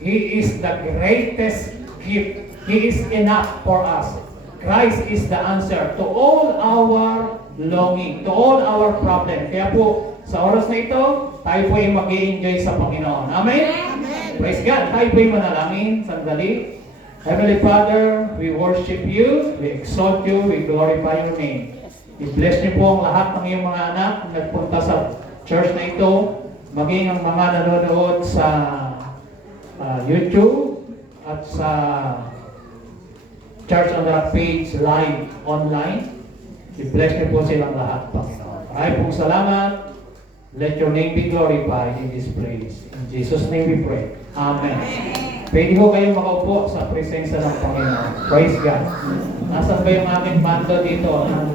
He is the greatest gift. He is enough for us. Christ is the answer to all our longing, to all our problem. Kaya po, sa oras na ito, tayo po ay mag-i-enjoy sa Panginoon. Amen? Amen. Praise God. Tayo po ay manalangin. Sandali. Heavenly Father, we worship you, we exalt you, we glorify your name. I-bless niyo po ang lahat ng iyong mga anak na nagpunta sa church na ito, maging ang mga nanonood sa YouTube at sa Church on the Page live online. I-bless niyo po silang lahat, Panginoon. Maraming pong salamat. Let your name be glorified in this place. In Jesus' name we pray. Amen. Pwede ho kayong makaupo sa presensya ng Panginoon. Praise God. Nasaan ba yung aming bando dito ng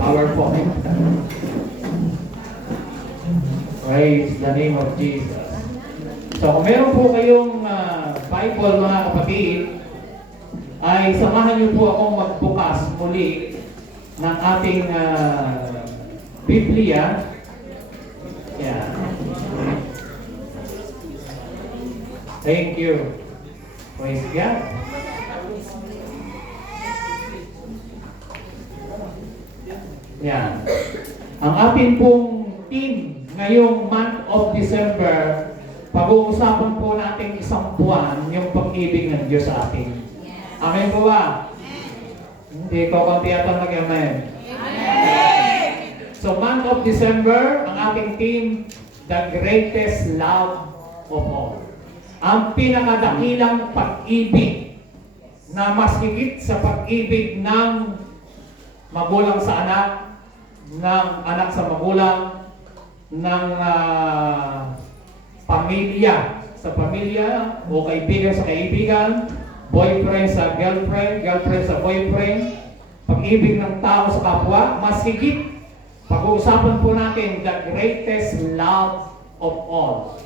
PowerPoint? Praise the name of Jesus. So kung meron po kayong Bible, mga kapatid, ay samahan niyo po akong magbukas muli ng ating Biblia. Yeah. Thank you. Praise God. Yeah. Ang ating pong team ngayong month of December, pag-uusapan po natin isang buwan yung pag-ibig ng Diyos sa atin. Amen po ba? Hindi ko konti atang nag-amen. So month of December, ang ating team, the greatest love of all. Ang pinakadakilang pag-ibig na mas higit sa pag-ibig ng magulang sa anak, ng anak sa magulang, ng pamilya sa pamilya, o kaibigan sa kaibigan, boyfriend sa girlfriend, girlfriend sa boyfriend, pag-ibig ng tao sa kapwa, mas higit. Pag-uusapan po natin the greatest love of all.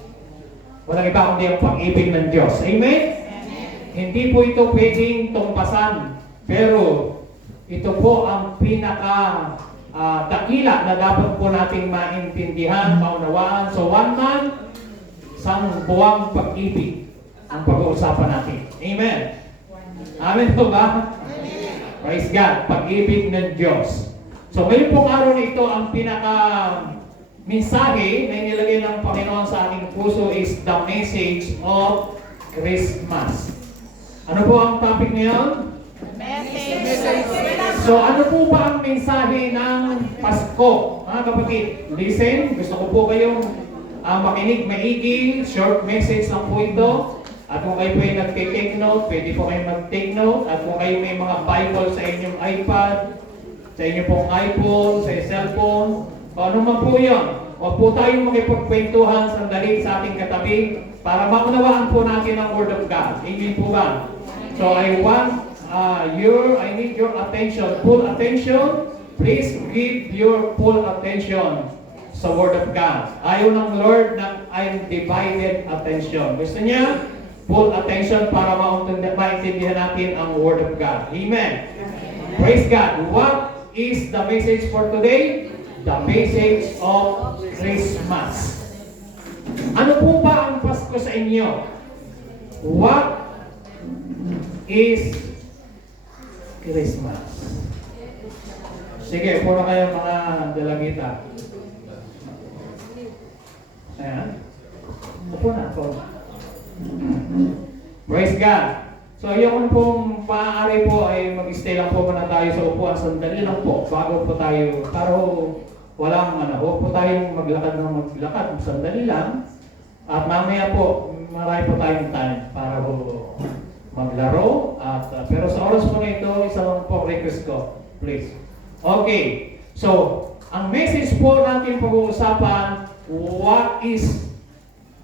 Walang iba kundi ang pag-ibig ng Diyos. Amen? Amen? Hindi po ito pwedeng tumpasan, pero ito po ang dakila na dapat po nating maintindihan, maunawaan. So one month, isang buwang pag-ibig ang pag-uusapan natin. Amen? Amen po ba? Amen. Praise God, pag-ibig ng Diyos. So ngayon pong araw na ito, ang mensahe na inilagay ng Panginoon sa aking puso is the message of Christmas. Ano po ang topic ngayon? Message. So ano po ba ang mensahe ng Pasko? Mga kapatid, listen, gusto ko po kayong makinig maigi, short message lang po ito. At kung kayo po ay nag-take note, pwede po kayo mag-take note. At kung kayo may mga Bible sa inyong iPad, sa inyo pong iPhone, sa cellphone, o ano man po yun. Huwag po tayong makipagkwentuhan sandali sa ating katabi para maunawaan po natin ang Word of God. Amen po ba? So I need your attention, full attention. Please give your full attention sa Word of God. Ayaw ng Lord ng undivided attention. Gusto niya? Full attention para maintindihan natin ang Word of God. Amen. Praise God. What is the message for today? The message of Christmas. Ano po ba ang Pasko sa inyo? What is Christmas? Sige, puro kayo mga dalagita. Ayan. Upo na, upo. Praise God. So yung pong maaari po ay mag-stay lang po muna tayo sa upuan. Sandali lang po bago po tayo. Pero walang huwag po tayong maglakad ng maglakad. Sandali lang. At mamaya po, marami po tayong time para po maglaro. At, pero sa oras po na ito, isa lang po request ko. Please. Okay. So, ang message po natin pag-uusapan, what is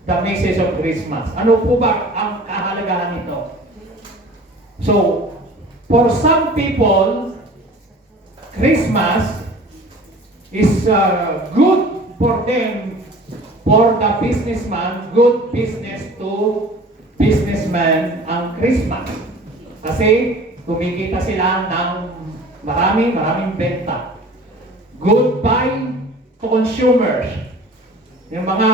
the message of Christmas? Ano po ba ang kahalagahan nito? So, for some people, Christmas is good for them, for the businessman, good business to businessman ang Christmas. Kasi kumikita sila ng maraming benta. Good buy to consumers. Yung mga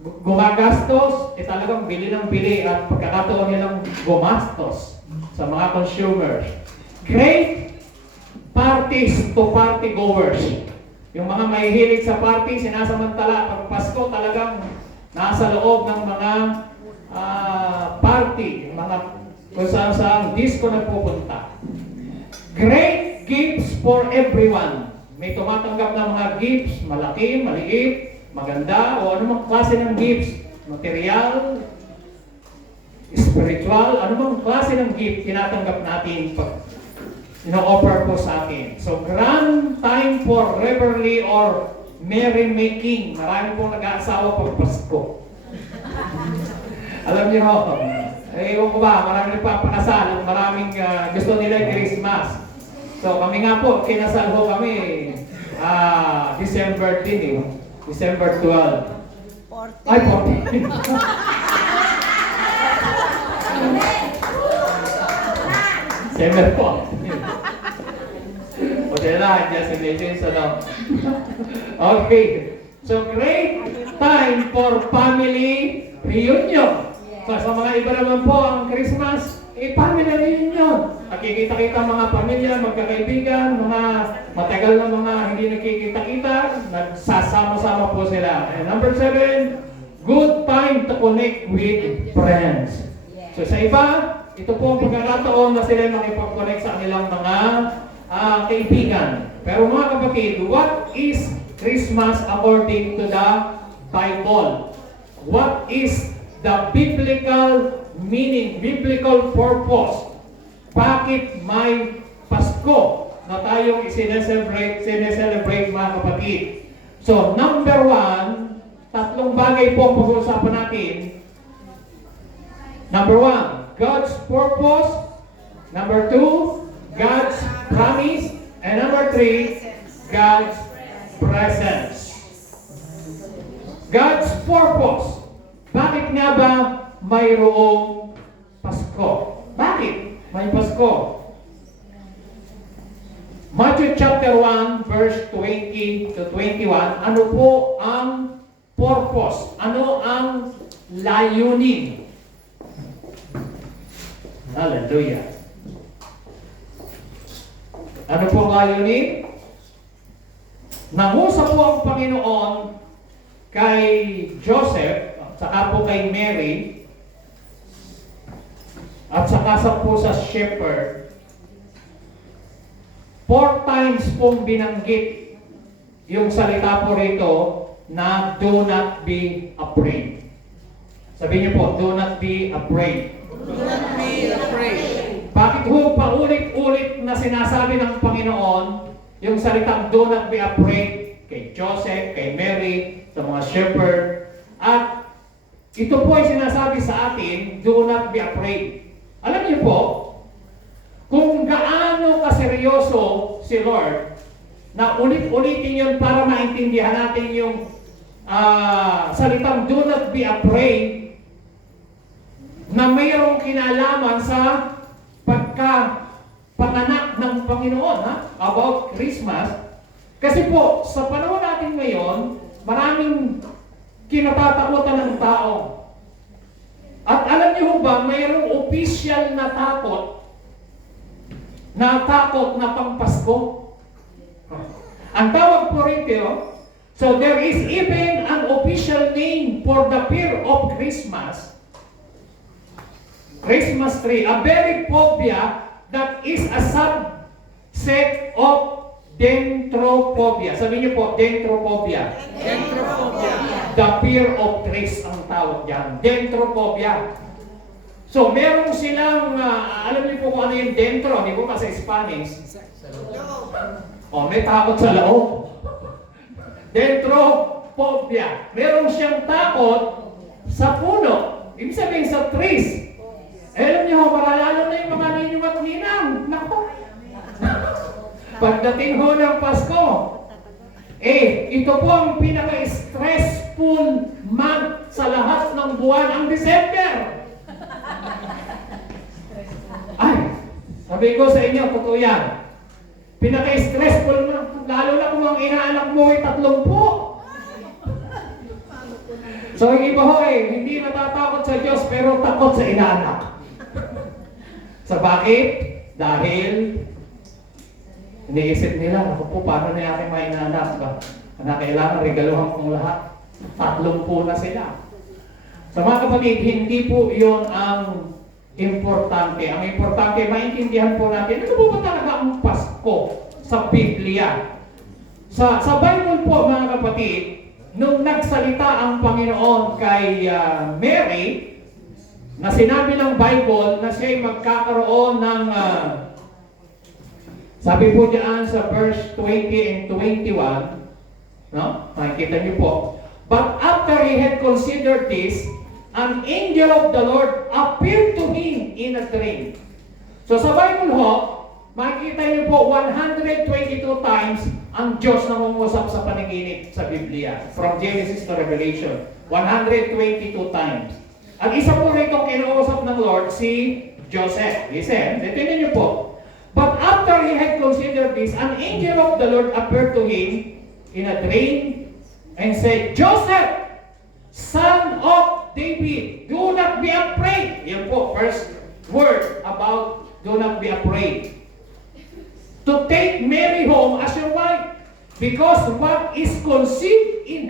gumagastos, talagang bili ng bili at pagkakataon nilang gumastos sa mga consumers. Great parties to party goers. Yung mga mahihilig sa party, sinasamantala pag Pasko talagang nasa loob ng mga party, mga kung saan disco na pupunta. Great gifts for everyone. May tumatanggap ng mga gifts, malaki, maliit, maganda, o anumang klase ng gifts, material, spiritual, anumang klase ng gift, tinatanggap natin pag ino-offer po sa atin. So, grand time for revelry or merry-making. Marami pong nag-aasawa pag Pasko. Alam niyo ho, ewan ko ba, maraming nagpapakasal, maraming gusto nila yung Christmas. So, kami nga po, kinasal ho kami, December 10 December 12. 14. Ay, 14. December 14. O sila, just imagine sa no. Okay. So, great time for family reunion. So, sa mga iba naman po, ang Christmas, family reunion. Nakikita-kita mga pamilya, magkakaibigan, mga matagal na mga hindi nakikita-kita, nagsasama-sama po sila. And number 7, good time to connect with friends. So sa iba, ito po ang pagkakataon na sila makipag-connect sa kanilang mga kaibigan. Pero mga kapatid, what is Christmas according to the Bible? What is the biblical meaning, biblical purpose? Bakit may Pasko na tayong sineselebrate mga kapatid? So, number 1, tatlong bagay po ang pag-uusapan natin. Number 1, God's purpose. Number 2, God's promise. And number 3, God's presence. God's purpose. Bakit nga ba mayroong Pasko? Bakit may Pasko? Matthew chapter 1 verse 20 to 21, ano po ang purpose? Ano ang layunin? Hallelujah. Ano po ang layunin? Nangusap po ang Panginoon kay Joseph, saka po kay Mary, at saka po sa shepherd. 4 times pong binanggit yung salita po rito na do not be afraid. Sabihin niyo po, do not be afraid. Do not be afraid. Bakit ho paulit-ulit na sinasabi ng Panginoon yung salitang do not be afraid kay Joseph, kay Mary, sa mga shepherd, at ito po ay sinasabi sa atin, do not be afraid. Alam niyo po, kung gaano kaseryoso si Lord, na ulit-ulitin yun para maintindihan natin yung salitang do not be afraid, na mayroong kinalaman sa pagkapanganak ng Panginoon about Christmas. Kasi po, sa panahon natin ngayon, maraming kinatatakutan ng tao. At alam niyo ba, mayroong official na takot na pangpasko. Ang tawag po rito, so there is even an official name for the fear of Christmas. Christmas tree, a very phobia that is a subset of dentrophobia. Sabihin niyo po, dentrophobia. Dentrophobia. The fear of trees ang tawag dyan. Dentrophobia. So, meron silang, alam niyo po kung ano yung dentro, di po ba sa Spanish? Oh, may takot sa loob. Dentrophobia. Meron siyang takot sa puno. Ibig sabihin sa trees. Alam niyo, maralalo na yung mga ninyong at ninang. Naku! Pagdating ho ng Pasko, ito po ang pinaka-stressful month sa lahat ng buwan, ang December. Ay, sabi ko sa inyo, totoo yan. Pinaka-stressful month, lalo na kung ang inaanak mo ay 30. So yung iba ho hindi natatakot sa Diyos pero takot sa inaanak. So bakit? Dahil iniisip nila, ako po, paano na aking mga inaanak? Na kailangan regaluhan kong lahat. 30 na sila. So mga kapatid, hindi po yon ang importante. Ang importante, maintindihan po natin, ano po ba talaga ang Pasko sa Biblia? Sa Bible po mga kapatid, nung nagsalita ang Panginoon kay Mary, na sinabi ng Bible na siya'y magkakaroon ng, sabi po diyan sa verse 20 and 21, no? Makikita niyo po. But after he had considered this, an angel of the Lord appeared to him in a dream. So sa Bible ho, makikita niyo po 122 times ang Diyos na ngungusap sa panaginip sa Biblia. From Genesis to Revelation. 122 times. Ang isa po rito kinuusap ng Lord, si Joseph. Listen, tingnan niyo po. But after he had considered this, an angel of the Lord appeared to him in a dream and said, Joseph, son of David, do not be afraid. Yan po, first word about do not be afraid. To take Mary home as your wife, because what is conceived in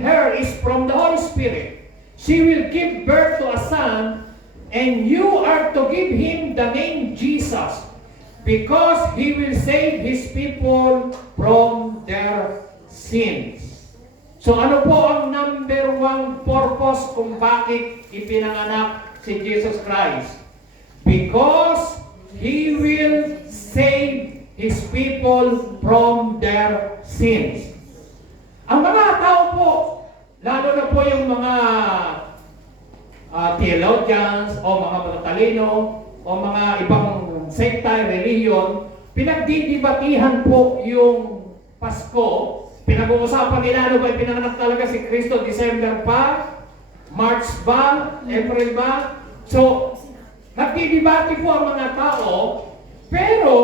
her is from the Holy Spirit. She will give birth to a son, and you are to give him the name Jesus, because he will save his people from their sins. So ano po ang number one purpose kung bakit ipinanganak si Jesus Christ? Because he will save his people from their sins. Ang mga tao po, lalo na po yung mga theologians o mga matatalino o mga ibang sekta, reliyon, pinagdidibatihan po yung Pasko. Pinag-uusapan nila, ano ba pinanganak talaga si Kristo? December pa? March ba? April ba? So, nagdidibati po ang mga tao, pero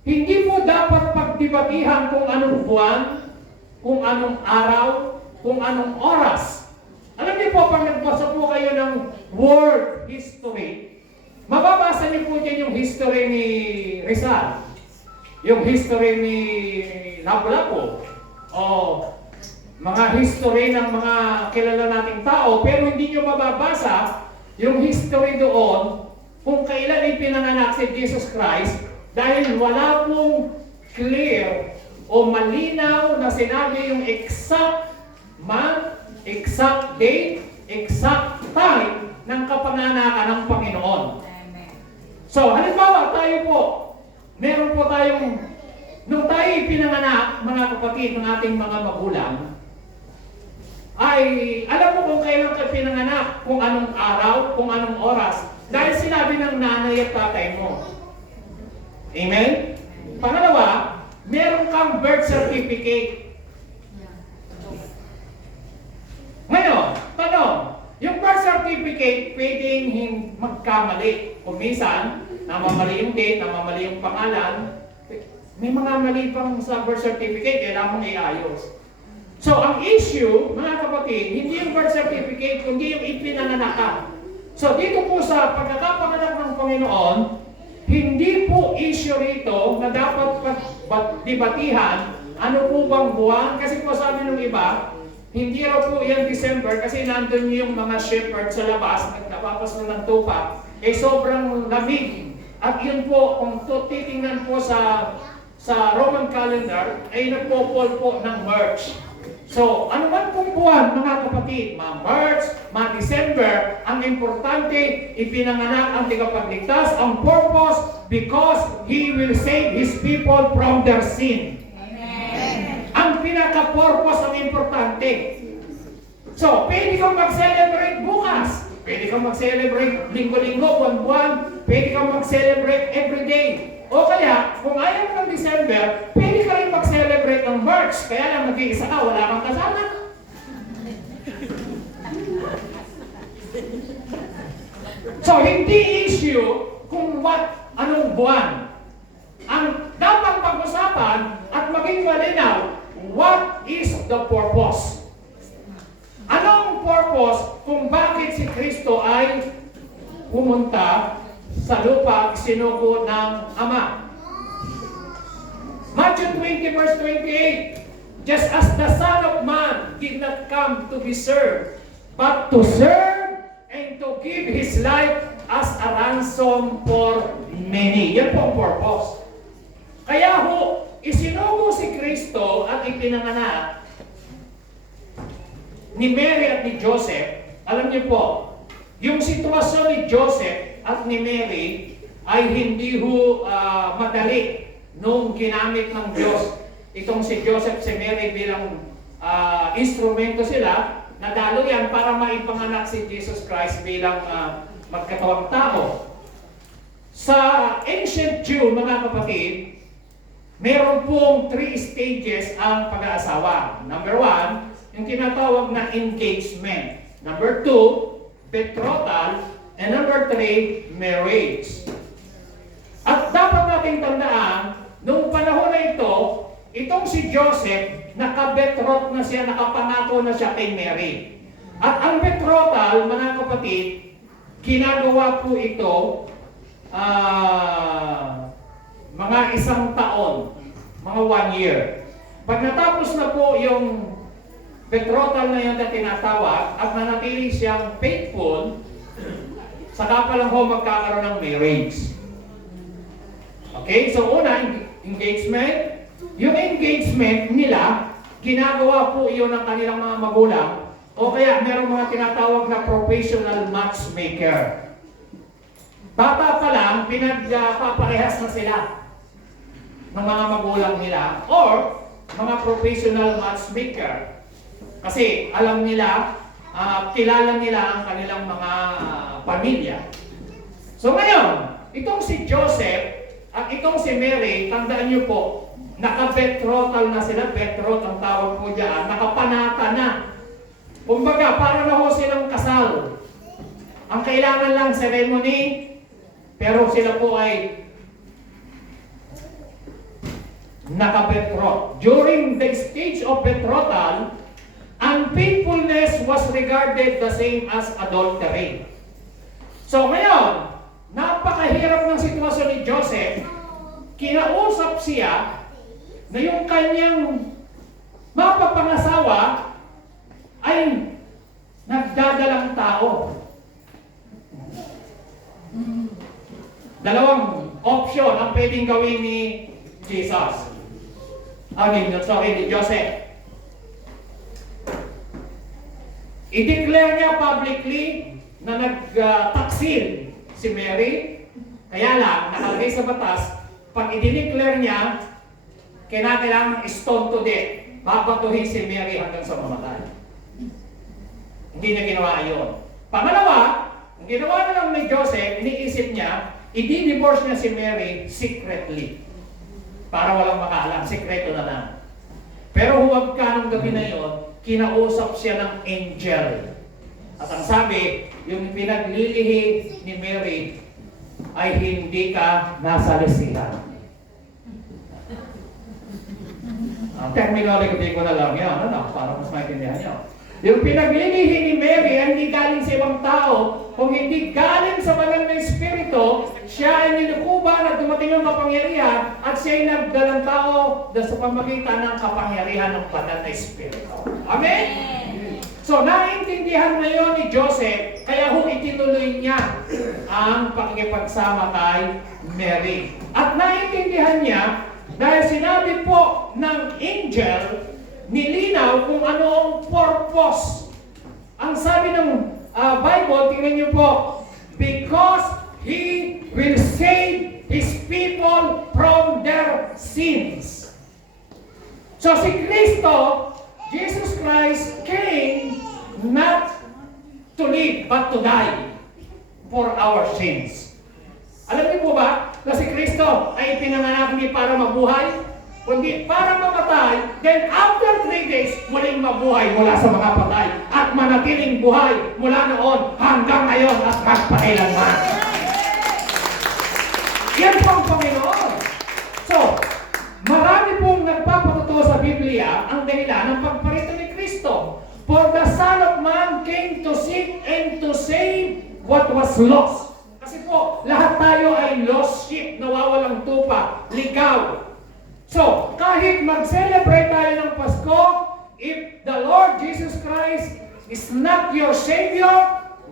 hindi po dapat pagdibatihan kung anong buwan, kung anong araw, kung anong oras. Alam niyo po, pag nagbasa po kayo ng world history, mababasa niyo po dyan yung history ni Rizal, yung history ni Lapu-Lapu, o mga history ng mga kilala nating tao, pero hindi niyo mababasa yung history doon kung kailan ipinanganak si Jesus Christ, dahil wala pong clear o malinaw na sinabi yung exact month, exact date, exact time ng kapanganakan ng Panginoon. So, halimbawa tayo po, meron po tayong, nung tayo ipinanganak, mga kapatid ng ating mga magulang, ay alam mo kung kailan ka pinanganak, kung anong araw, kung anong oras, dahil sinabi ng nanay at tatay mo. Amen? Pangalawa, meron kang birth certificate. Ngayon, tanong, yung birth certificate, pwedeng magkamali. Kung minsan, namamali yung date, namamali yung pangalan, may mga mali pang sa birth certificate, kailangan mong iayos. So, ang issue, mga kapatid, hindi yung birth certificate, kundi yung ipinanganak ka. So, dito po sa pagkakapanganak ng Panginoon, hindi po issue rito na dapat dibatihan ano po bang buwan. Kasi po sabi ng iba, hindi raw po yan December kasi nandun yung mga shepherd sa labas at napapas na ng tupa. Eh sobrang lamig. At yun po, kung titingnan po sa Roman calendar, ay nagpo-fall po ng March. So, ano man pong buwan, mga kapatid, March, December, ang importante, ipinanganak ang tigapagligtas, ang purpose, because He will save His people from their sin. Amen. Ang pinaka-purpose ang importante. So, pwede kang mag-celebrate bukas, pwede kang mag-celebrate linggo-linggo, buwan-buwan, pwede kang mag-celebrate every day. O kaya, kung ayaw mo ng December, pwede ka rin mag-celebrate ng March. Kaya lang nag-iisa ka, wala kang kasama. So, hindi issue kung anong buwan. Ang dapat pag-usapan at maging malinaw, what is the purpose? purpose kung bakit si Kristo ay pumunta sa lupa sinugo ng Ama. Matthew 20 verse 28, just as the Son of Man did not come to be served, but to serve and to give His life as a ransom for many. Yan po ang purpose. Kaya ho, isinugo si Kristo at ipinanganak ni Mary at ni Joseph. Alam niyo po, yung sitwasyon ni Joseph at ni Mary ay hindi ho madali nung ginamit ng Diyos. Itong si Joseph, si Mary bilang instrumento sila, nadalo yan para maipanganak si Jesus Christ bilang magkatawang tao. Sa ancient Jew, mga kapatid, meron pong 3 stages ang pag-aasawa. Number 1, yung tinatawag na engagement. Number 2, betrothal. And number 3, marriage. At dapat nating tandaan, nung panahon na ito, itong si Joseph, nakabetroth na siya, nakapangako na siya kay Mary. At ang betrothal, mga kapatid, ginagawa po ito mga 1 taon, mga 1 year. Pag natapos na po yung betrothal na yun na tinatawag at nanatili siyang faithful, saka pa lang ho magkakaroon ng marriage. Okay, so una, engagement. Yung engagement nila, ginagawa po iyon ng kanilang mga magulang o kaya merong mga tinatawag na professional matchmaker. Bata pa lang, pinagpaparehas na sila ng mga magulang nila or mga professional matchmaker. Kasi alam nila, kilala nila ang kanilang mga pamilya. So ngayon, itong si Joseph at itong si Mary, tandaan niyo po, naka-betrothal na sila, betroth ang tawag po diyan, nakapanata na. Kumbaga, para na ho silang kasal. Ang kailangan lang ceremony, pero sila po ay naka-betroth. During the stage of betrothal, unfaithfulness was regarded the same as adultery. So ngayon, napakahirap ng sitwasyon ni Joseph, kinausap siya na yung kanyang mapapangasawa ay nagdadalang tao. Dalawang option ang pwedeng gawin ni Jesus. Ni Joseph. I-declare niya publicly na nagtaksil si Mary. Kaya lang, nakalagay sa batas, pag i-declare niya, kailangan stone to death. Babatuhin si Mary hanggang sa mamatay. Hindi niya ginawa yun. Pangalawa, ang ginawa na lang ni Joseph, iniisip niya, i-divorce niya si Mary secretly. Para walang makaalam, sekreto na lang. Pero huwag ka nung gabi na yun, kinausap siya ng angel. At ang sabi, yung pinaglilihi ni Mary ay hindi ka nasalisihan. Terminology ko na lang yan, para mas maintindihan niyo. Yung pinaglilihi ni Mary ay hindi galing sa ibang tao, kung hindi galing sa banal na Espiritu, siya ay nilukuban at dumating ang kapangyarihan at siya ay nagdalang tao sa pamagitan ng kapangyarihan ng banal na Espiritu. Amen? So, naiintindihan ngayon ni Joseph, kaya ho itinuloy niya ang pakikipagsama kay Mary. At naiintindihan niya, dahil sinabi po ng angel, nilinaw kung ano ang purpose. Ang sabi ng Bible, tingnan niyo po, because He will save His people from their sins. So si Kristo, Jesus Christ came not to live but to die for our sins. Alam niyo po ba na si Kristo ay pinanganak hindi para mabuhay, kundi para mamatay, then after 3 days, muling mabuhay mula sa mga patay at manatiling buhay mula noon hanggang ngayon at magpakailanman. Yan po ang Panginoon. So, marami pong nagpapatutuo sa Biblia ang dahilan ng pagparito ni Kristo. For the Son of Man came to seek and to save what was lost. Kasi po, lahat tayo ay lost sheep, nawawalang tupa, ligaw. So, kahit mag-celebrate tayo ng Pasko, if the Lord Jesus Christ is not your Savior,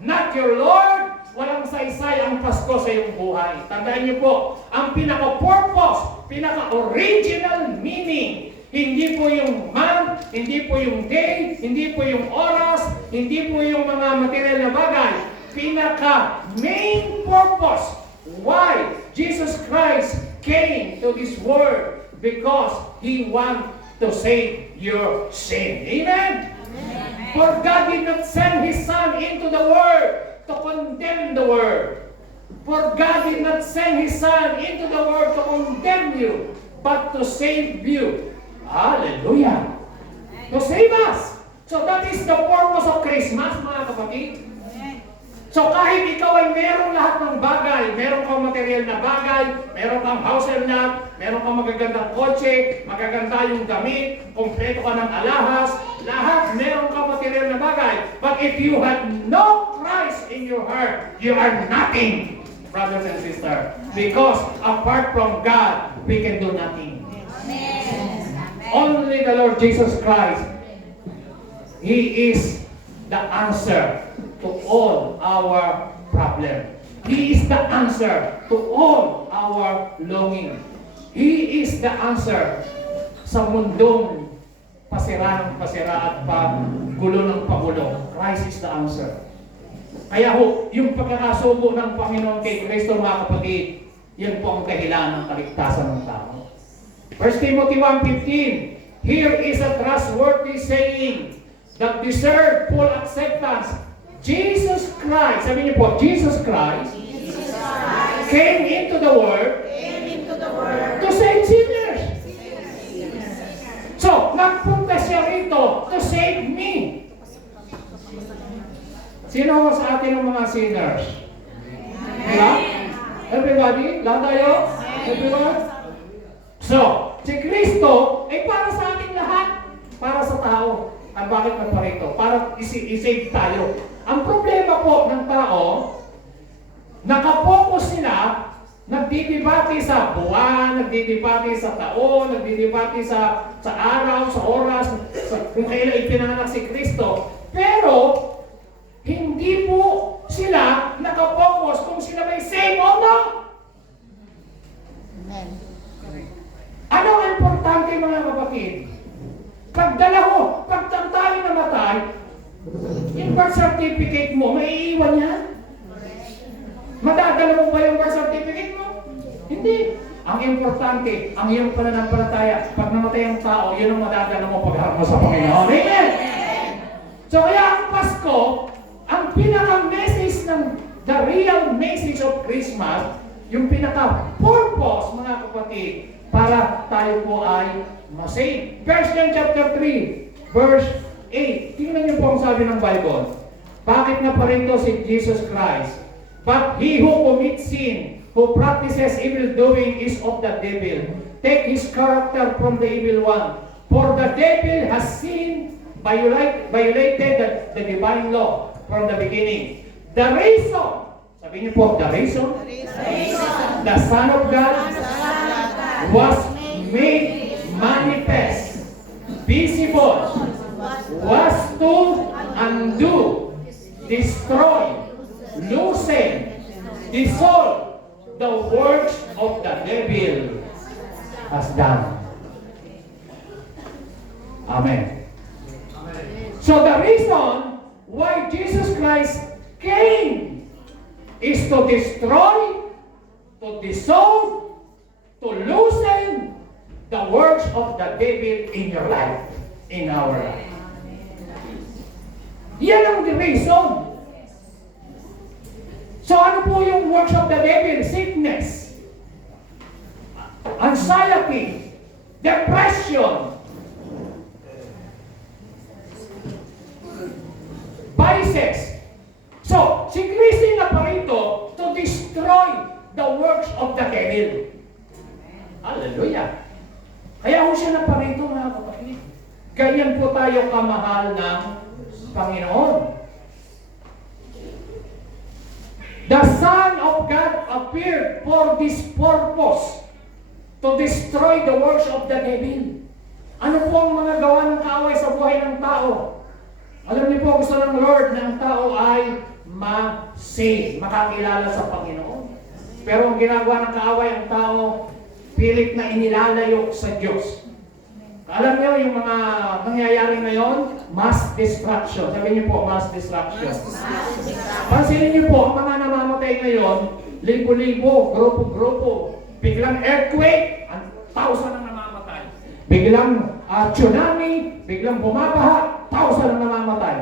not your Lord, walang saysay ang Pasko sa iyong buhay. Tandaan niyo po, ang pinaka-purpose, pinaka-original meaning, hindi po yung month, hindi po yung day, hindi po yung oras, hindi po yung mga material na bagay. Pinaka-main purpose why Jesus Christ came to this world, because He wants to save your sin. Amen? Amen. For God did not send His Son into the world to condemn the world. For God did not send His Son into the world to condemn you, but to save you. Hallelujah! To save us. So that is the purpose of Christmas, mga kapatid. So kahit ikaw ay merong lahat ng bagay, meron kang material na bagay, meron kang house and lot, meron kang magagandang kotse, magaganda yung damit, kompleto ka ng alahas, lahat meron kang material na bagay. But if you have no Christ in your heart, you are nothing, brothers and sisters. Because apart from God, we can do nothing. Only the Lord Jesus Christ, He is the answer to all our problem. He is the answer to all our longing. He is the answer sa mundong pasira ng pasira at pagulo ng pagulo. Christ is the answer. Kaya ho, yung pagkakasubo ng Panginoon kay Kristo, mga kapatid, yan po ang dahilan ng kaligtasan ng tao. 1 Timothy 1:15, here is a trustworthy saying that deserve full acceptance. Jesus Christ, sabi niyo po, Jesus Christ came into the world to save sinners. So, nagpunta siya rito to save me. Sino sa atin ang mga sinners? Diba? Everybody? Lahat tayo? Everyone? So, si Kristo ay para sa ating lahat. Para sa tao. Ang bakit nagparito? Para i-save tayo. Ang problema po ng tao, nakapokus sila, nagdidebate sa buwan, nagdidebate sa taon, nagdidebate sa araw, sa oras, kung kailan ipinanganak si Kristo. Pero, hindi po sila nakapokus kung sila may save o no. Amen. Ano ang importante, mga kapatid? Pagdala ho, pag tayo namatay, yung birth certificate mo, maiiwan yan. Madadala mo ba yung birth certificate mo? Hindi. Ang importante, ang iyong pananampalataya, pag namatay ang tao, yun ang madadala mo pagharap mo sa Panginoon. Amen! So kaya ang Pasko, ang pinaka-message ng the real message of Christmas, yung pinaka-purpose, mga kapatid, para tayo po ay masave. 1 John chapter 3, verse 8. Tingnan niyo po ang sabi ng Bible. Bakit na pa rin to si Jesus Christ? But he who commits sin, who practices evil doing is of the devil. Take his character from the evil one. For the devil has sinned, violated the divine law from the beginning. The reason, sabi niyo po, the reason, the Son of God was made manifest, visible, was to undo, destroy, loosen, dissolve the works of the devil has done. Amen. So the reason why Jesus Christ came is to destroy, to dissolve, to loosen the works of the devil in your life, in our life. Yan ang the reason. So ano po yung works of the devil? Sickness, anxiety, depression, vices. So, si Kristo na parito to destroy the works of the devil. Hallelujah. Kaya ho siya na parito, mga kapatid. Ganyan po tayo kamahal ng Panginoon. The Son of God appeared for this purpose, to destroy the works of the devil. Ano po ang mga gawa ng kaaway sa buhay ng tao? Alam niyo po, gusto ng Lord na ang tao ay ma-save, makakilala sa Panginoon. Pero ang ginagawa ng kaaway, ang tao, pilit na inilalayo sa Diyos. Alam niyo yung mga nangyayari ngayon, mass destruction. Sabi niyo po, mass destruction. Pansinin niyo po, ang mga namamatay ngayon, libo-libo, grupo-grupo. Biglang earthquake, 1,000 ang namamatay. Biglang tsunami, biglang bumabaha, 1,000 ang namamatay.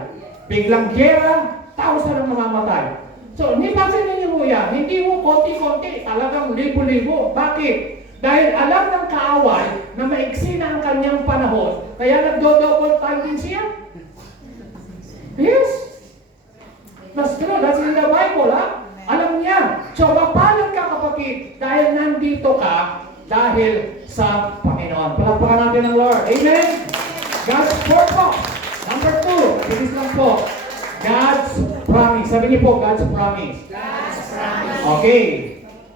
Biglang gera, 1,000 ang namamatay. So, hindi pansinin niyo po yan. Hindi mo konti-konti, talagang libo-libo. Bakit? Dahil alam ng kaaway na maiksi na ang kanyang panahon, kaya nagdo-double time din siya. Yes. That's true. That's in the Bible, ha? Alam niya. So, mapalad ka, kapatid, dahil nandito ka, dahil sa Panginoon. Palakpakan natin ng Lord. Amen? God's purpose. Number 2, bilis lang po. God's promise. Sabi niyo po, God's promise. God's promise. Okay.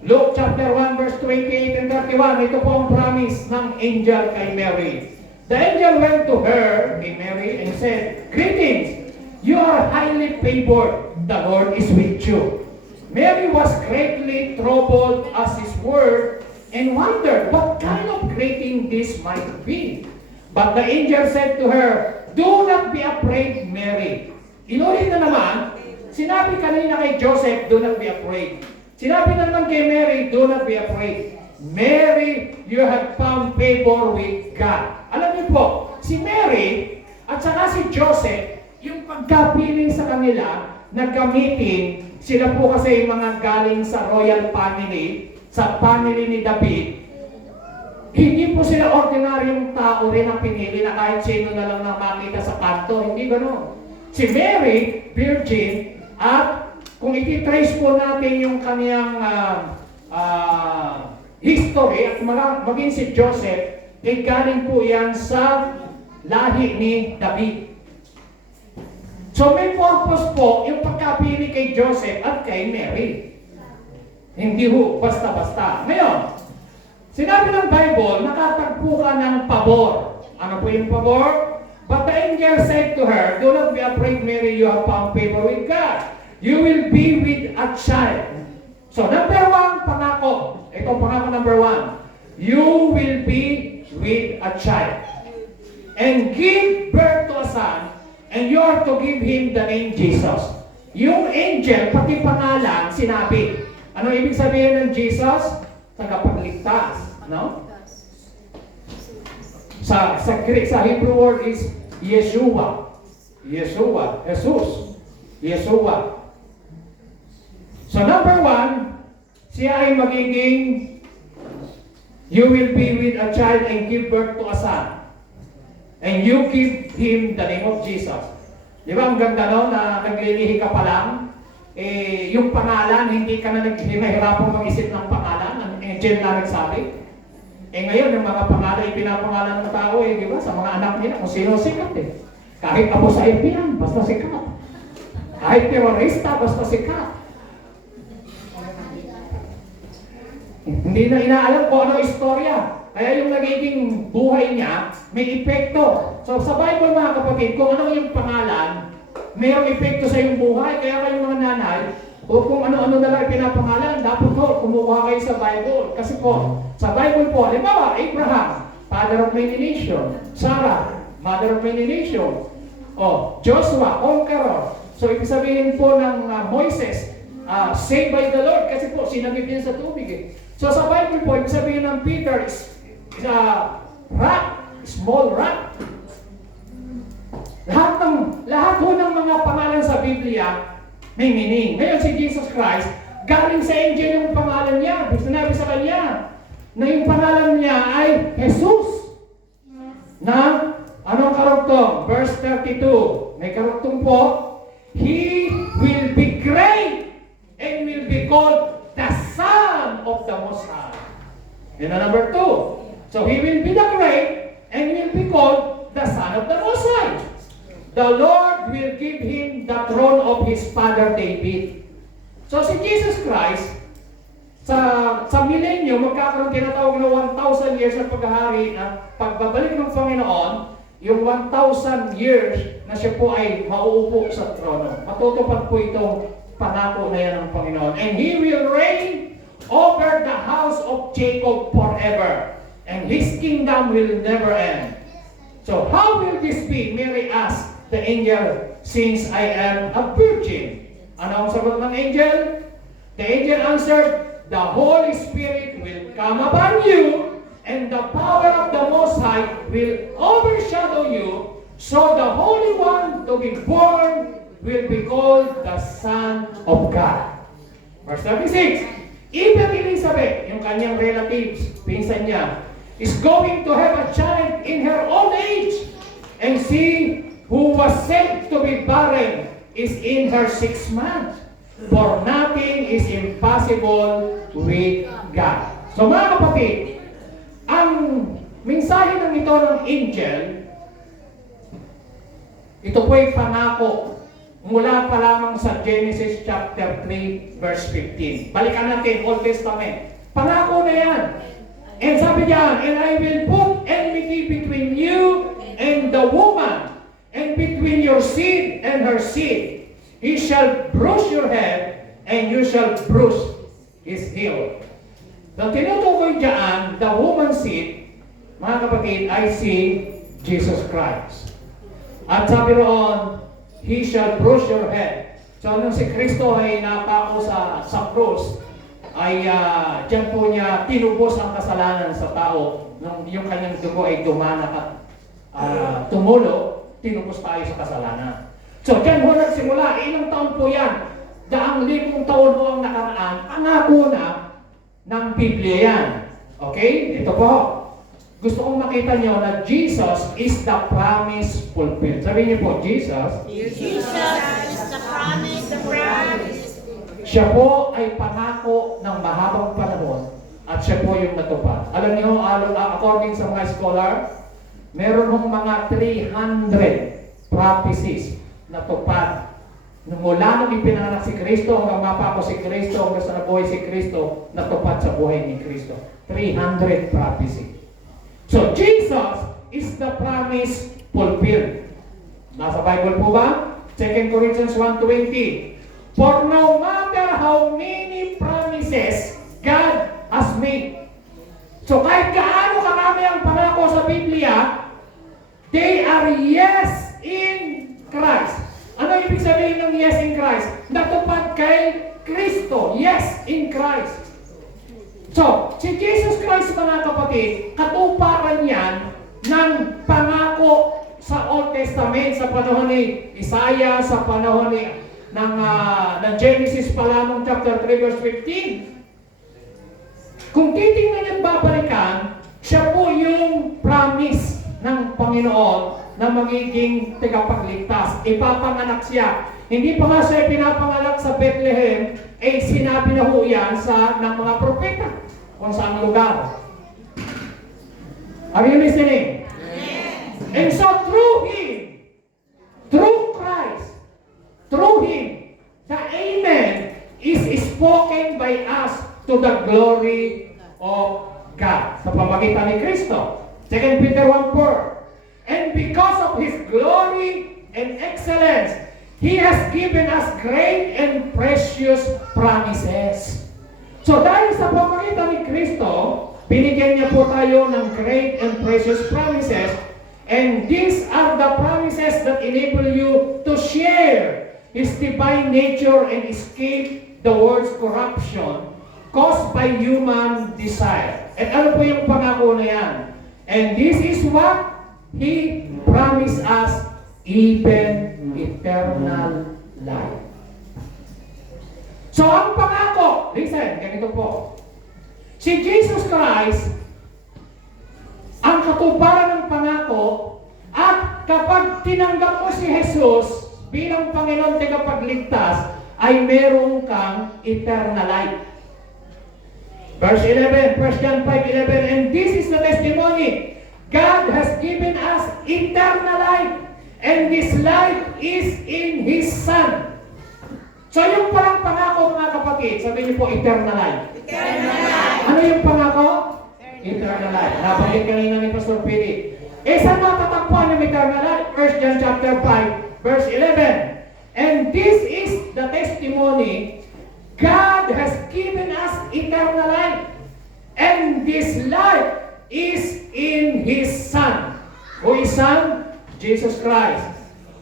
Luke chapter 1 verse 28 and 31. Ito po ang promise ng angel kay Mary. The angel went to her, kay Mary, and said, "Greetings, you are highly favored. The Lord is with you." Mary was greatly troubled at his word and wondered what kind of greeting this might be. But the angel said to her, "Do not be afraid, Mary." Inulit na naman, sinabi kanina kay Joseph, "Do not be afraid." Sinabi na naman kay Mary, "Do not be afraid. Mary, you have found favor with God." Alam niyo po, si Mary at saka si Joseph, yung pagkapiling sa kanila, naggamitin, sila po kasi mga galing sa royal family, sa family ni David. Hindi po sila ordinaryong tao rin ang pinili na kahit sino na lang na makita sa kanto. Hindi gano'n. Si Mary, virgin, at kung iti-trace po natin yung kaniyang history at maging si Joseph, ay galing po yan sa lahi ni David. So may purpose po yung pagkapili kay Joseph at kay Mary. Hindi po basta-basta. Ngayon, sinabi ng Bible, nakatagpo ka ng pabor. Ano po yung pabor? But the angel said to her, "Do not be afraid, Mary, you have found favor with God. You will be with a child." So, number 1, pangako. Ito, pangako number 1. You will be with a child. And give birth to a son, and you are to give him the name Jesus. Yung angel, pati pangalan, sinabi. Ano ibig sabihin ng Jesus? Tagapagligtas. No? Sa Greek, sa Hebrew word is Yeshua. Yeshua. Jesus. Yeshua. So number 1, siya ay magiging, you will be with a child and give birth to a son. And you give him the name of Jesus. Di ba ang ganda no, na naglilihi ka pa lang, yung pangalan, hindi ka na nahihirapang mag-isip ng pangalan, ang angel na nagsabi. Ngayon, yung mga pangalan, ipinapangalan ng tao, di ba, sa mga anak nila, kung sino sikat eh. Kahit Abu Said yan, basta sikat. Kahit terorista, basta sikat. Hindi na inaalam kung ano istorya. Kaya yung nagiging buhay niya, may epekto. So sa Bible mga kapatid, kung ano yung pangalan, mayroong epekto sa iyong buhay. Kaya kayong mga nanay, o kung ano-ano na lang pinapangalan, dapat po kumuha kayo sa Bible. Kasi po, sa Bible po, halimbawa, Abraham, father of many nations. Sarah, mother of many nations. Joshua, conqueror. So ibig sabihin po ng Moises, saved by the Lord. Kasi po, sinagip niya sa tubig eh. So sa Bible po, ibig sabihin ng Peter is a rock, small rock. Lahat po ng mga pangalan sa Biblia may meaning. Ngayon si Jesus Christ, galing sa angel yung pangalan niya. Sinabi sa kanya na yung pangalan niya ay Jesus. Na, anong karugtong? Verse 32. May karugtong po, He will be great and will be called the Son of the Most High. Yan na number 2. So He will be the great and will be called the Son of the Most High. The Lord will give of his father David. So si Jesus Christ, sa millennium, magkakaroon tinatawag na 1,000 years ng paghahari na pagbabalik ng Panginoon, yung 1,000 years na siya po ay mauupo sa trono. Matutupad po itong pangako na yan ng Panginoon. And He will reign over the house of Jacob forever. And His kingdom will never end. So how will this be? Mary asked the angel, since I am a virgin. Ano ang sagot ng angel? The angel answered, the Holy Spirit will come upon you, and the power of the Most High will overshadow you, so the Holy One to be born will be called the Son of God. Verse 36, even Elizabeth, yung kanyang relatives, pinsan niya, is going to have a child in her old age, and she who was said to be barren is in her 6th month. For nothing is impossible with God. So mga kapatid, ang mensahe ng ito ng angel, ito po ay pangako mula pa lamang sa Genesis chapter 3 verse 15. Balikan natin Old Testament. Pangako na yan. And sabi diyan, and I will put enmity between you and the woman, and between your seed and her seed. He shall bruise your head, and you shall bruise his heel. So, tinutukoy dyan, the woman's seed, mga kapatid, I see Jesus Christ. At sabi roon, He shall bruise your head. So, nung si Kristo ay napako sa krus, ay dyan po niya tinubos ang kasalanan sa tao. Nung yung kanyang dugo ay dumanak at tumulo, tinubos tayo sa kasalanan. So, dyan ho nagsimula. Ilang taon po yan? 2,000 taon ho ang nakaraan. Pangako na ng Biblia yan. Okay? Ito po. Gusto kong makita nyo na Jesus is the promise fulfilled. Sabihin niyo po, Jesus Jesus is the promise, siya po ay pangako ng mahabang panahon at siya po yung natupad. Alam niyo, according sa mga scholar, meron hong mga 300 prophecies na tupad. Mula nung ipinanganak si Kristo hanggang mapako si Kristo hanggang sa nabuhay si Kristo, natupad sa buhay ni Kristo. 300 prophecy. So, Jesus is the promise fulfilled. Nasa Bible po ba? 2 Corinthians 1:20. For no matter how many promises God has made. So, kahit gaano karami ang pangako sa Biblia, they are yes in Christ. Ano ibig sabihin ng yes in Christ? Natupad kay Kristo. Yes in Christ. So, si Jesus Christ, mga kapatid, katuparan yan ng pangako sa Old Testament, sa panahon ni Isaiah, sa panahon ng Genesis pa lamang chapter 3 verse 15. Kung titingnan at babalikan, siya po yung promise ng Panginoon na magiging tagapagligtas. Ipapanganak siya. Hindi pa nga siya pinapanganak sa Bethlehem, sinabi na ho yan ng mga propeta kung saan lugar. Are you listening? Yes. And so through Him, through Christ, through Him, the Amen is spoken by us to the glory of God. Sa pamagitan ni Kristo. 2 Peter 1:4. And because of His glory and excellence, He has given us great and precious promises. So dahil sa pamagitan ni Kristo, binigyan niya po tayo ng great and precious promises. And these are the promises that enable you to share His divine nature and escape the world's corruption caused by human desire. At ano po yung pangako na yan? And this is what He promised us, even eternal life. So ang pangako, listen, ganito po. Si Jesus Christ, ang katuparan ng pangako, at kapag tinanggap mo si Jesus bilang Panginoon tagapagligtas, ay meron kang eternal life. Verse 11, 1 John 5:11, and this is the testimony. God has given us eternal life, and this life is in His Son. So yung palang pangako mga kapatid, sabi niyo po eternal life. Eternal life. Ano yung pangako? Eternal life. Nabanggit kanina ni Pastor Pili. Saan matatagpuan yung eternal life? 1 John chapter 5, verse 11. And this is the testimony, God has given us eternal life. And this life is in His Son. Who is Son? Jesus Christ.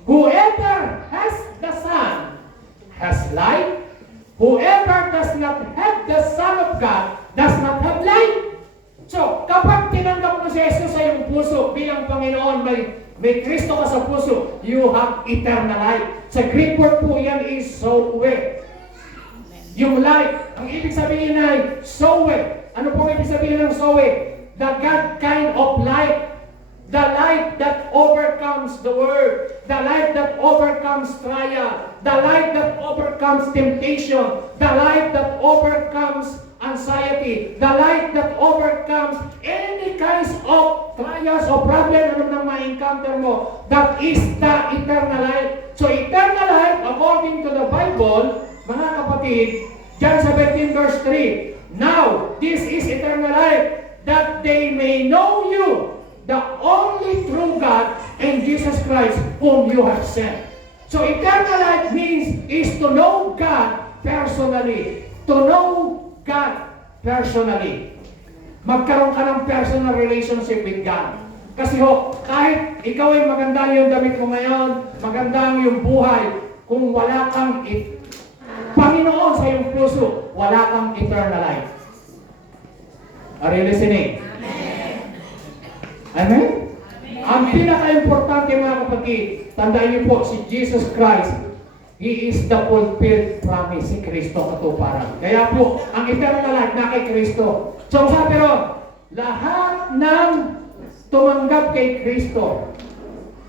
Whoever has the Son has life. Whoever does not have the Son of God does not have life. So, kapag tinanggap mo si Jesus sa iyong puso bilang Panginoon, may Kristo ka sa puso, you have eternal life. Sa Greek word po yan is zoe. Yung life, ang ibig sabihin ay zoe. Ano po ibig sabihin ng zoe? The God kind of life. The life that overcomes the world. The life that overcomes trial. The life that overcomes temptation. The life that overcomes anxiety. The life that overcomes any kinds of trials or problems ano nang ma-encounter mo. That is the eternal life. So eternal life, according to the Bible, mga kapatid, John 17 verse 3, now, this is eternal life, that they may know you, the only true God, and Jesus Christ, whom you have sent. So eternal life means is to know God personally. To know God personally. Magkaroon ka ng personal relationship with God. Kasi kahit ikaw ay maganda yung damit mo ngayon, maganda yung buhay, kung wala kang Panginoon sa iyong puso, wala kang eternal life. Are you listening? Amen? Ang pinaka-importante mga kapatid, tandaan niyo po, si Jesus Christ, He is the fulfilled promise, si Kristo katuparan. Kaya po, ang eternal life na kay Kristo. So sabi ron, lahat ng tumanggap kay Kristo,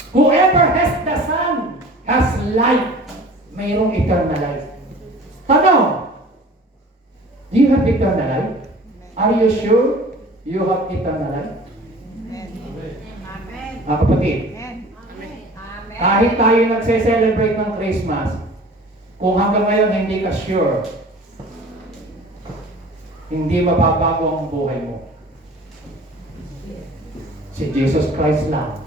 whoever has the Son has life. Mayroong eternal life. Tanong, do you have eternal life? Are you sure you have eternal life? Mga kapatid, kahit tayo nagse-celebrate ng Christmas, kung hanggang ngayon hindi ka sure, hindi mababago ang buhay mo. Si Jesus Christ lang.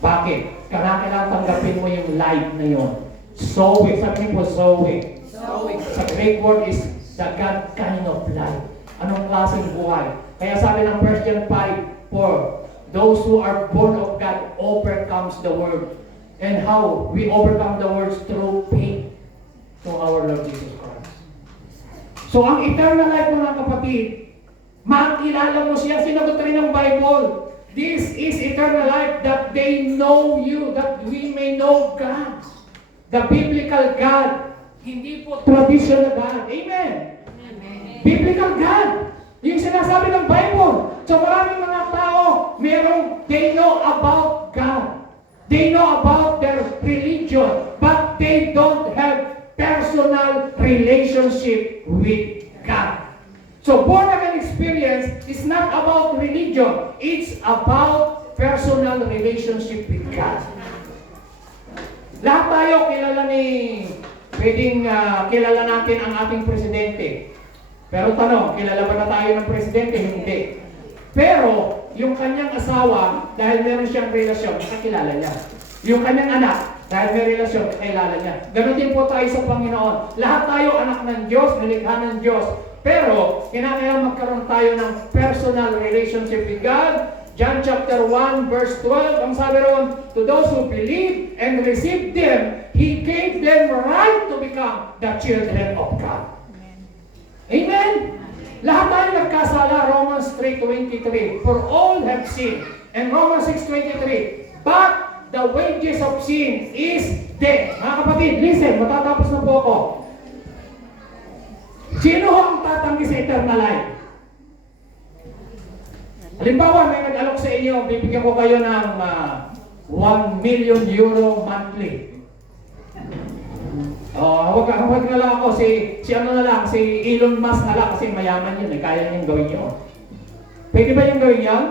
Bakit? Kailangan tanggapin mo yung life na yun. Zoe, sabi po Zoe. Sa Greek word is the God kind of life. Anong klaseng buhay? Kaya sabi ng 1 John 5:4, those who are born of God overcomes the world. And how? We overcome the world through faith to our Lord Jesus Christ. So ang eternal life mga kapatid, makilala mo siya, sinagot rin ng Bible. This is eternal life, that they know you, that we may know God. The biblical God. Hindi po traditional God. Amen. Biblical God. Yung sinasabi ng Bible. So maraming mga tao, they know about God. They know about their religion, but they don't have personal relationship with God. So born again experience is not about religion. It's about personal relationship with God. Lahat tayo kilala natin ang ating presidente. Pero tanong, kilala ba na tayo ng presidente? Hindi. Pero, yung kanyang asawa, dahil meron siyang relasyon, nakakilala niya. Yung kanyang anak, dahil may relasyon, nakakilala niya. Ganun din po tayo sa Panginoon. Lahat tayo anak ng Diyos, nilikha ng Diyos. Pero, kinakailangan magkaroon tayo ng personal relationship with God. John chapter 1, verse 12, ang sabi ron, to those who believe and receive them, He gave them right to become the children of God. Amen? Lahat tayo nagkasala, Romans 3:23. For all have sinned. And Romans 6:23. But the wages of sin is death. Mga kapatid, listen, matatapos na po ako. Sino ang tatanggi sa eternal life? Halimbawa, may nag-alok sa inyo, bibigyan ko kayo ng 1 million euro monthly. Huwag na lang ako, si Elon Musk na lang kasi mayaman yun, kaya niyang gawin yun. Pwede ba yung gawin yun?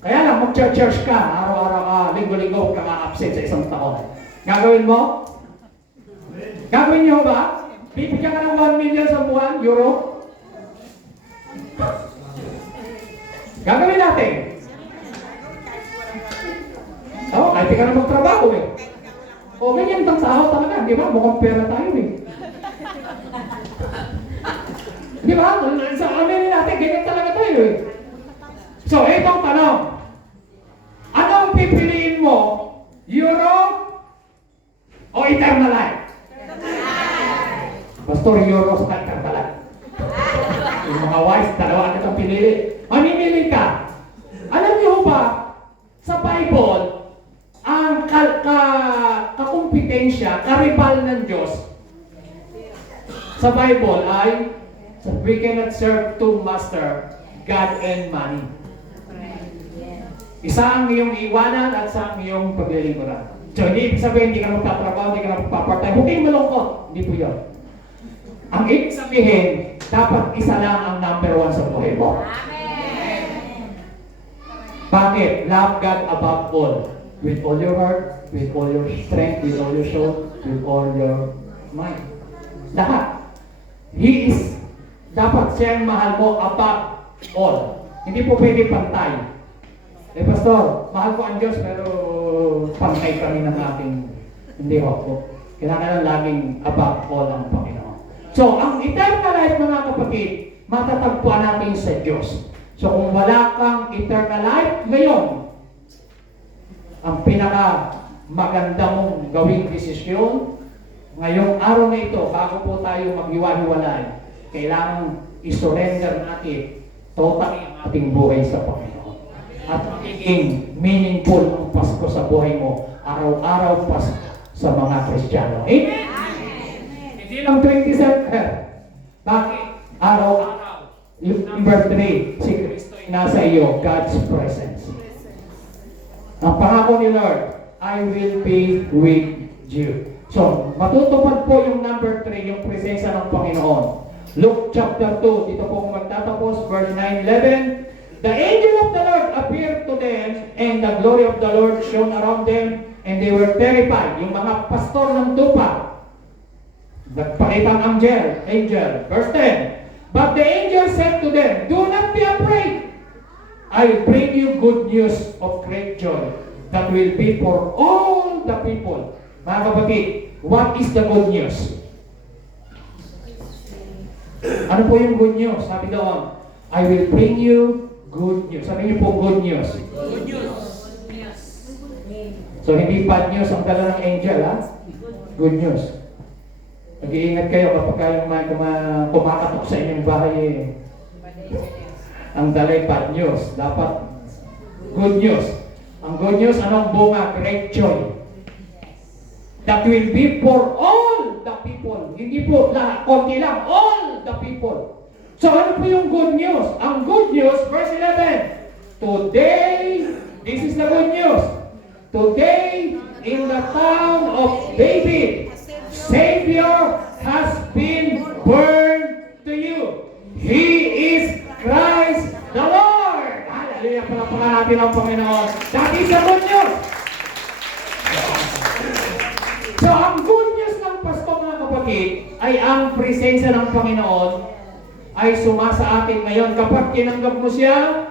Kaya lang, mag-church ka, araw-araw ka, linggo-linggo ka nga absent sa isang taon. Gagawin mo? Gagawin niyo ba? Bibigyan ka ng 1 million sa buwan, euro? Gagawin natin. Oh, kahit di ka na magtrabaho eh. O, ganyan itong tao talaga, di ba? Mukhang pera tayo eh. Di ba? Sa amin natin, ganyan talaga tayo eh. So, itong tanong. Anong pipiliin mo? Euro o eternal life? Pastor, euro sa eternal life. Yung mga wise, dalawa na itong pinili. Mamimili ka. Alam niyo ba, sa Bible, ang kakumpetensya, karibal ng Diyos sa Bible ay we cannot serve two master, God and money. Isa ang iyong iwanan at isa ang iyong paglilingkuran. So, hindi ibig sabihin, hindi ka magtatrabaho, hindi ka magpapart-time. Huwag kayong malungkot. Hindi po yun. Ang ibig sabihin, dapat isa lang ang number 1 sa buhay mo. Bakit? Love God above all. With all your heart, with all your strength, with all your soul, with all your mind. Lahat. He is, dapat siya ang mahal mo above all. Hindi po pwede pantay. Eh, Pastor, mahal ko ang Diyos, pero pantay kami ng aking, hindi ho. Kailangan laging above all ang Panginoon. So, ang eternal life, mga kapatid, matatagpuan natin sa Diyos. So, kung wala kang eternal life, ngayon, ang pinaka maganda mong gawing desisyon, ngayong araw na ito, bago po tayo maghiwa-hiwalay, kailangan isurrender natin totally ang ating buhay sa Panginoon. At magiging meaningful ang Pasko sa buhay mo, araw-araw Pasko sa mga Kristiyano. Amen? Hindi lang 27. Bakit? Araw-araw. Yung number 3, si Kristo ay nasa iyo, God's presence. Ang pangako ni Lord, I will be with you. So, matutupad po yung number 3, yung presensya ng Panginoon. Luke chapter 2, dito po kung magtatapos, verse 9-11. The angel of the Lord appeared to them, and the glory of the Lord shone around them, and they were terrified. Yung mga pastor ng tupa, nagpakitang angel. Verse 10. But the angel said to them, do not be afraid. I bring you good news of great joy that will be for all the people. Mga kapatid, what is the good news? Ano po yung good news? Sabi doon, I will bring you good news. Sabi niyo po good news. Good news. So hindi bad news ang dala ng angel, ha? Good news. Mag-iingat kayo kapag kayong kumakatok sa inyong bahay eh. Ang dalay bad news. Dapat good news. Ang good news, anong bunga? Great joy. That will be for all the people. Hindi po konti lang. All the people. So ano po yung good news? Ang good news, verse 11. Today, this is the good news. Today, in the town of David, Savior has been born to you. He is Christ the Lord. Hallelujah. Palapakan natin ang Panginoon. That is the good news. So, ang good news ng Pasko, mga kapatid, ay ang presensya ng Panginoon ay sumasa atin ngayon. Kapag tinanggap mo siya,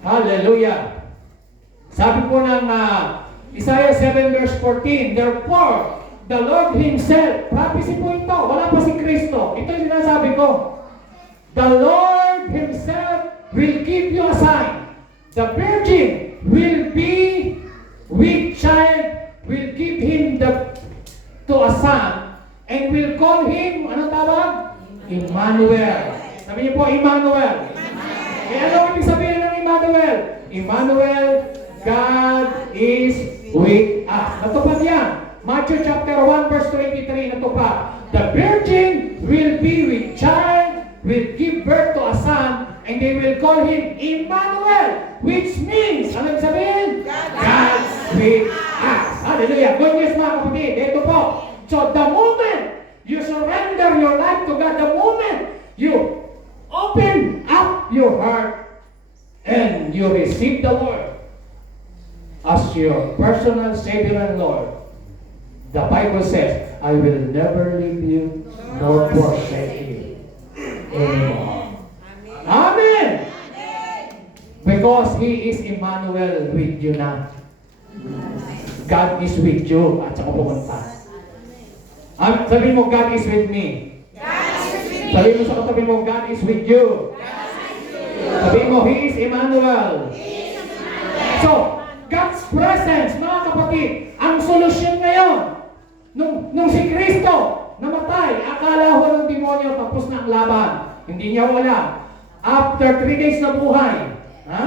hallelujah. Sabi po ng Isaiah 7 verse 14, therefore, the Lord Himself, prophecy po ito, wala pa si Kristo. Ito yung sinasabi ko. The Lord Himself will give you a sign. The virgin will be with child, will give him to a son, and will call him, ano tawag? Emmanuel. Sabi niyo po, Emmanuel. Eh, ano ibig sabihin ng Emmanuel? Emmanuel, God is with us. Natupad yan. Matthew chapter 1 verse 23, natupad. The virgin will be with child, will give birth to a son, and they will call him Emmanuel, which means, ano ibig sabihin? God with us. Hallelujah. Good news, mga kapatid. Ito po. So the moment you surrender your life to God, the moment you open up your heart and you receive the Lord as your personal Savior and Lord, The Bible says, I will never leave you nor forsake you anymore. Amen! Because He is Emmanuel with you na. God is with you at saka pumunta. Sabi mo, God is with me. Sabi mo sa katabi mo, God is with you. Sabi mo, He is Emmanuel. So, God's presence, mga kapatid, ang solusyon ngayon, nung si Kristo namatay, akala ho ng demonyo tapos na ang laban. Hindi niya wala. After 3 days na buhay, ha?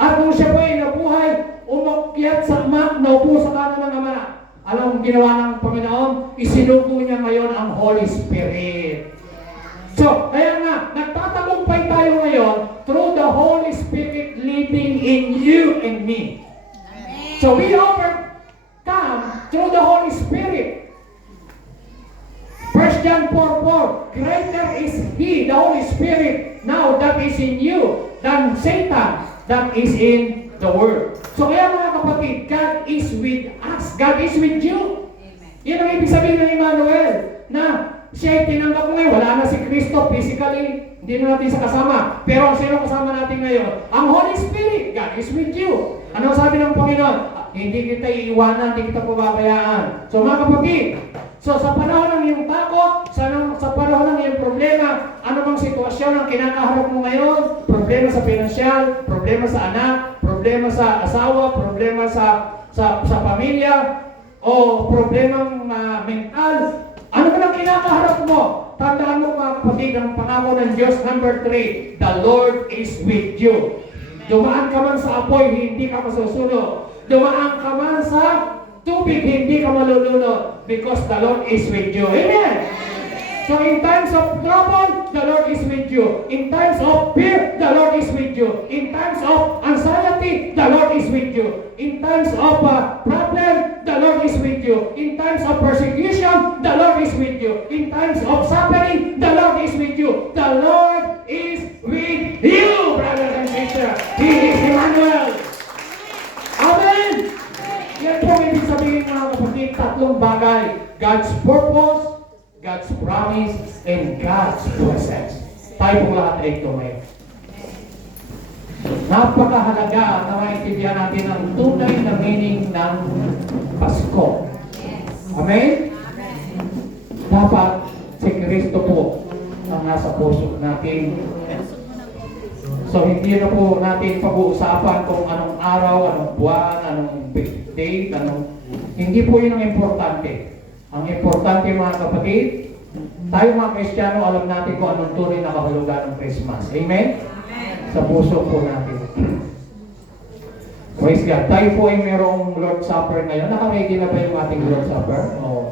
At nung siya po ay nabuhay, umakyat sa naupo sa kanan ng Ama. Alam ang ginawa ng Panginoon? Isinugo niya ngayon ang Holy Spirit. So, kaya nga, nagtatagumpay tayo ngayon through the Holy Spirit living in you and me. So, we overcome through the Holy Spirit. 1 John 4:4, greater is He, the Holy Spirit, now that is in you, than Satan that is in the world. So kaya mga kapatid, God is with us. God is with you. Yan ang ibig sabihin ng Emmanuel, na siya ay tinanggap ngayon. Wala na si Kristo physically, hindi na natin sa kasama. Pero ang sino kasama natin ngayon? Ang Holy Spirit. God is with you. Ano sabi ng Panginoon? Hindi kita iiwanan, hindi kita pababayaan. So mga kapatid, so sa panahon ng iyong takot, sa panahon ng iyong problema, ano bang sitwasyon ang kinakaharap mo ngayon? Problema sa pinansyal, problema sa anak, problema sa asawa, problema sa pamilya, o problemang mental. Ano ba ang kinakaharap mo? Tandaan mo mga kapatid, ang pangako ng Diyos, number 3, the Lord is with you. Dumaan ka man sa apoy, hindi ka masusunog. Dumaan ka man sa tubig, hindi ka malulunod because the Lord is with you. Amen! So in times of trouble, the Lord is with you. In times of fear, the Lord is with you. In times of anxiety, the Lord is with you. In times of problem, the Lord is with you. In times of persecution, the Lord is with you. In times of suffering, the Lord is with you. The Lord is with you, brothers and sisters. He is Emmanuel. Amen! Yan po ang ibig sabihin mga kapatid, tatlong bagay. God's purpose, God's promise, and God's presence. Tayo po lahat ay ito ngayon. Napakahalaga na maintindihan natin ang tunay na meaning ng Pasko. Amen? Dapat si Kristo po ang nasa puso natin. So hindi na po natin pag-uusapan kung anong araw, anong buwan, anong date, hindi po yun ang importante. Ang importante mga kapatid, tayo mga Kristiyano, alam natin kung anong tunay na kahulugan ng Christmas. Amen? Sa puso po natin. Praise God. Tayo po ay merong Lord Supper ngayon. Naka-ready na ba yung ating Lord Supper? O